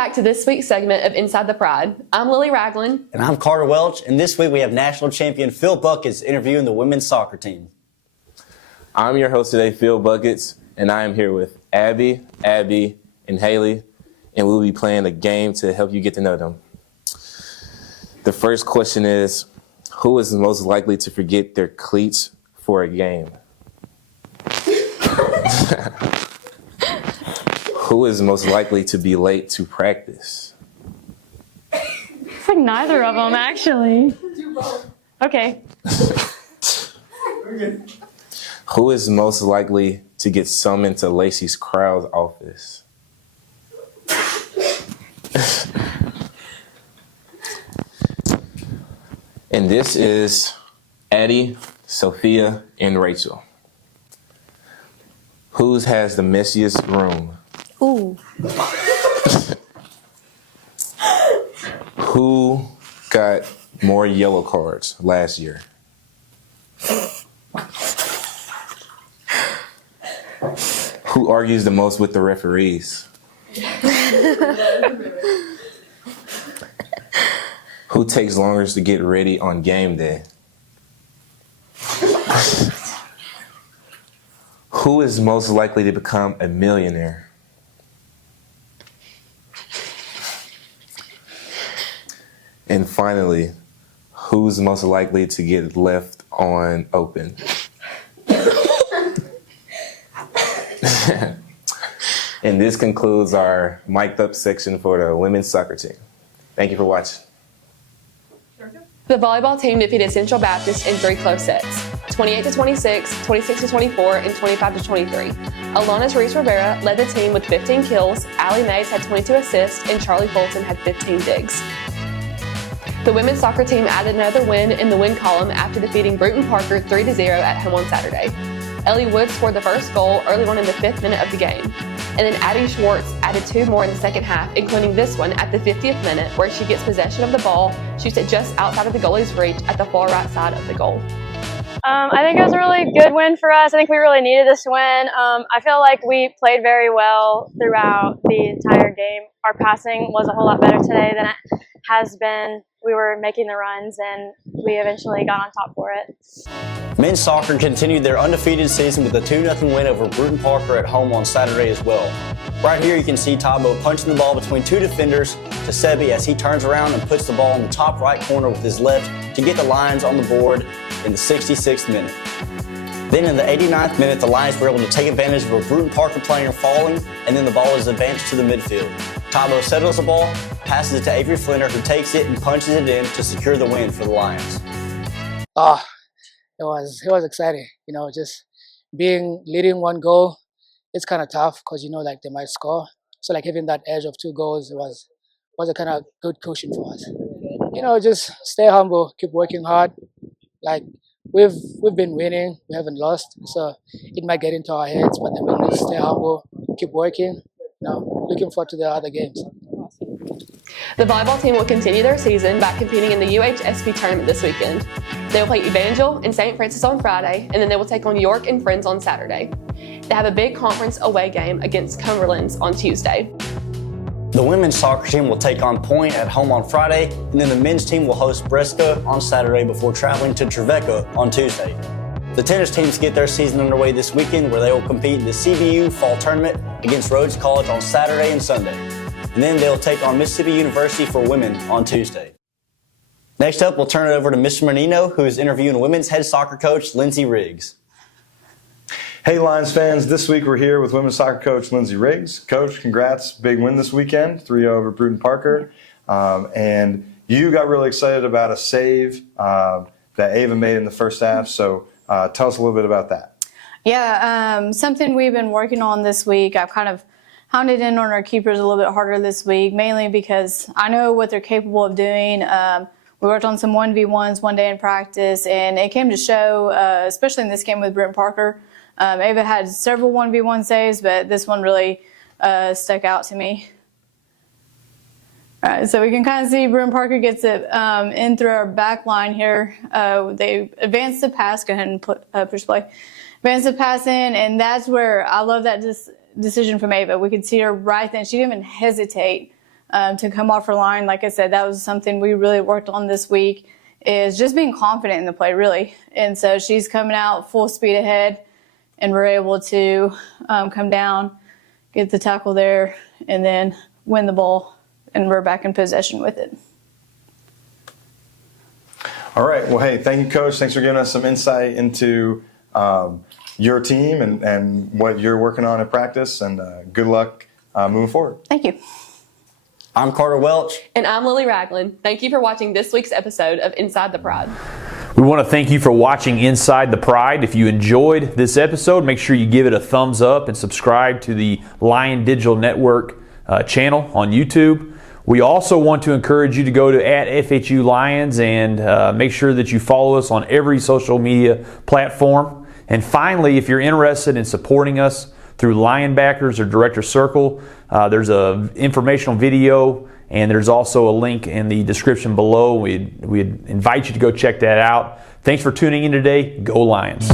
back to this week's segment of Inside the Pride. I'm Lily Ragland. And I'm Carter Welch, and this week we have national champion Phil Buckets interviewing the women's soccer team. I'm your host today, Phil Buckets, and I am here with Abby, and Haley, and we'll be playing a game to help you get to know them. The first question is, who is most likely to forget their cleats for a game? Who is most likely to be late to practice? It's like neither of them, actually. Okay. Who is most likely to get summoned to Lacey's crowd office? And this is Addie, Sophia, and Rachel. Whose has the messiest room? Ooh. Who got more yellow cards last year? Who argues the most with the referees? Who takes longer to get ready on game day? Who is most likely to become a millionaire? And finally, who's most likely to get left on open? And this concludes our mic'd up section for the women's soccer team. Thank you for watching. The volleyball team defeated Central Baptist in 3 close sets, 28-26, 26-24, and 25-23. Alana's Reese Rivera led the team with 15 kills, Allie Mays had 22 assists, and Charlie Fulton had 15 digs. The women's soccer team added another win in the win column after defeating Bruton Parker 3-0 at home on Saturday. Ellie Wood scored the first goal early on in the 5th minute of the game. And then Addie Schwartz added 2 more in the second half, including this one at the 50th minute, where she gets possession of the ball, shoots it just outside of the goalie's reach at the far right side of the goal. I think it was a really good win for us. I think we really needed this win. I feel like we played very well throughout the entire game. Our passing was a whole lot better today than it has been. We were making the runs, and we eventually got on top for it. Men's soccer continued their undefeated season with a 2-0 win over Bruton Parker at home on Saturday as well. Right here you can see Tabo punching the ball between 2 defenders to Sebi as he turns around and puts the ball in the top right corner with his left to get the Lions on the board in the 66th minute. Then in the 89th minute, the Lions were able to take advantage of a Bruton Parker player falling, and then the ball is advanced to the midfield. Tabo settles the ball, passes it to Avery Flinter, who takes it and punches it in to secure the win for the Lions. It was exciting. You know, just leading 1 goal, it's kind of tough because you know, like, they might score. So like having that edge of 2 goals was a kind of good cushion for us. You know, just stay humble, keep working hard. Like, we've been winning, we haven't lost, so it might get into our heads, but then we'll just stay humble, keep working. You know, looking forward to the other games. The volleyball team will continue their season by competing in the UHSP tournament this weekend. They will play Evangel and St. Francis on Friday, and then they will take on York and Friends on Saturday. They have a big conference away game against Cumberland's on Tuesday. The women's soccer team will take on Point at home on Friday, and then the men's team will host Bresca on Saturday before traveling to Trevecca on Tuesday. The tennis teams get their season underway this weekend, where they will compete in the CBU Fall Tournament against Rhodes College on Saturday and Sunday. And then they'll take on Mississippi University for women on Tuesday. Next up, we'll turn it over to Mr. Menino, who is interviewing women's head soccer coach Lindsay Riggs. Hey Lions fans, this week we're here with women's soccer coach Lindsay Riggs. Coach, congrats, big win this weekend, 3-0 over Bruton Parker. And you got really excited about a save that Ava made in the first half, so tell us a little bit about that. Yeah, something we've been working on this week. I've kind of hounded in on our keepers a little bit harder this week, mainly because I know what they're capable of doing. We worked on some 1v1s one day in practice, and it came to show, especially in this game with Bruton Parker. Ava had several 1v1 saves, but this one really stuck out to me. All right, so we can kind of see Bruton Parker gets it in through our back line here. They advance the pass. Go ahead and push play. Advance the pass in, and that's where I love that decision from Ava. We could see her right then. She didn't even hesitate to come off her line. Like I said, that was something we really worked on this week, is just being confident in the play, really. And so she's coming out full speed ahead, and we're able to come down, get the tackle there, and then win the ball, and we're back in possession with it. All right. Well, hey, thank you, Coach. Thanks for giving us some insight into your team and what you're working on at practice, and good luck moving forward. Thank you. I'm Carter Welch. And I'm Lily Ragland. Thank you for watching this week's episode of Inside the Pride. We want to thank you for watching Inside the Pride. If you enjoyed this episode, make sure you give it a thumbs up and subscribe to the Lion Digital Network channel on YouTube. We also want to encourage you to go to @FHU Lions and make sure that you follow us on every social media platform. And finally, if you're interested in supporting us through Lionbackers or Director Circle, there's an informational video, and there's also a link in the description below. We'd invite you to go check that out. Thanks for tuning in today. Go Lions.